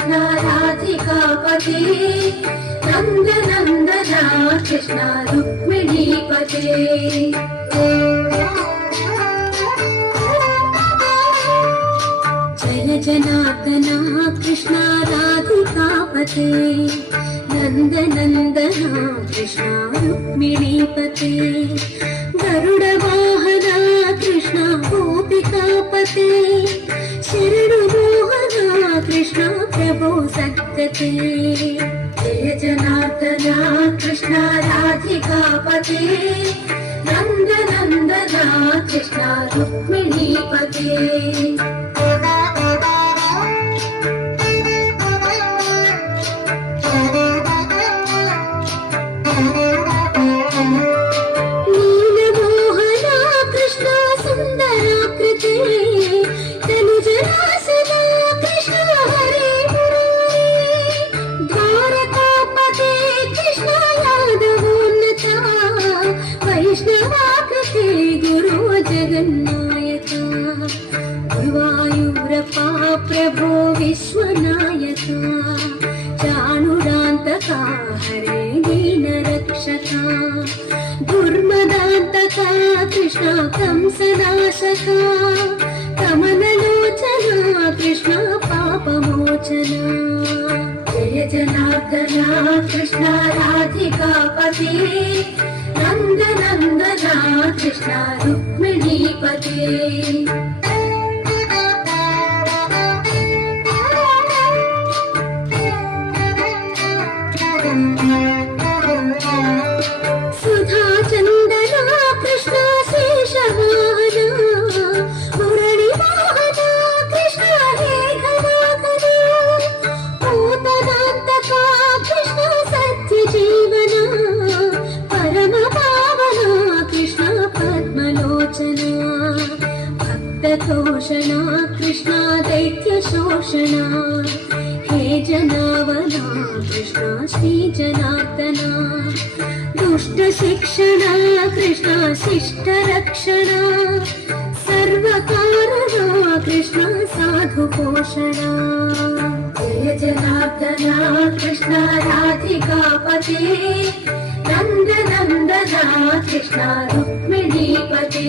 कृष्ण राधिकापते नन्दनन्दना कृष्ण रुक्मिणीपते जय जनार्दना कृष्ण राधिकापते नन्दनन्दना कृष्ण रुक्मिणीपते गरुडवाहना कृष्ण गोपिकापते शरणुमोहना कृष्ण प्रभो सद्गते जय जनार्दना कृष्ण राधिकापते नन्दनन्दना कृष्ण रुक्मिणीपते प्रभो विश्वनायका चाणुरान्तका हरे दीनरक्षका दुर्मदान्तका कृष्ण कंसनाशका कमललोचना कृष्ण पापमोचना जय जनार्दना कृष्ण राधिकापते नन्दनन्दना कृष्ण रुक्मिणीपते सुधा चंदना कृष्ण शेषवाहना मुरली मोहना कृष्ण हे घनाघना पूतनान्तका कृष्ण सत्य जीवना परम पावना कृष्ण पद्मलोचना भक्ततोषणा कृष्ण दैत्य शोषणा हे जनावना कृष्ण श्री जनार्दना दुष्ट शिक्षणा कृष्ण शिष्ट रक्षणा सर्वकारणा कृष्ण साधु पोषणा जय जनार्दना कृष्ण राधिकापते नन्दनन्दना कृष्ण रुक्मिणीपते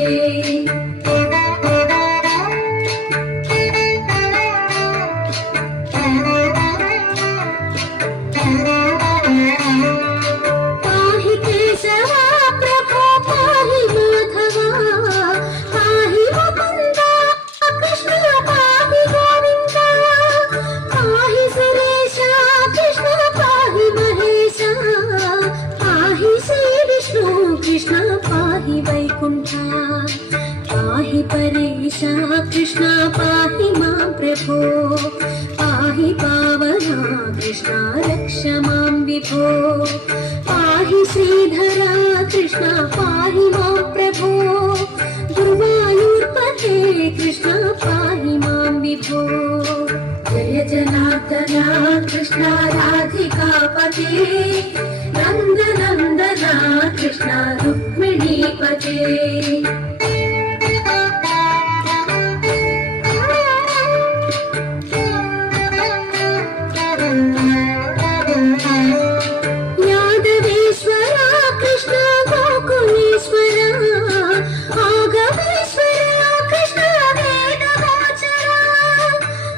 पाहि परेशा कृष्ण पाहि मां प्रभो पाहि पावना कृष्ण रक्ष मां विभो पाहि श्रीधरा कृष्ण पाहि मां प्रभो गुरुवायूर्पते कृष्ण पाहि मां विभो जय जनार्दना कृष्ण राधिकापते नन्दनन्दना कृष्ण रुक्मिणीपते यादवेश्वरा कृष्ण गोकुलेश्वरा आगमेश्वरा कृष्ण वेदगोचरा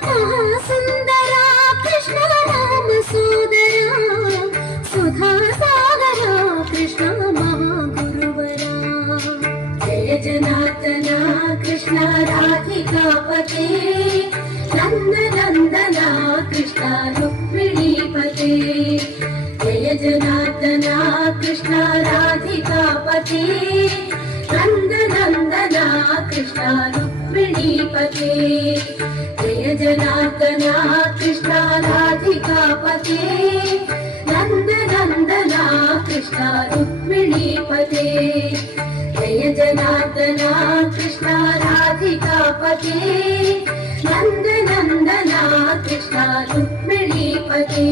महासुन्दरा कृष्ण राम सोदरा सुधा सागरा कृष्ण महागुरुवरा जय जनार्दना कृष्ण राधिकापते नन्दनन्दना कृष्ण रुक्मिणीपते जय जनार्दना कृष्ण राधिकापते नन्दनन्दना कृष्ण रुक्मिणीपते जय जनार्दना कृष्ण राधिकापते नन्दनन्दना कृष्ण रुक्मिणीपते जय जनार्दना कृष्ण राधिकापते नन्दनन्दना कृष्ण रुक्मिणीपते।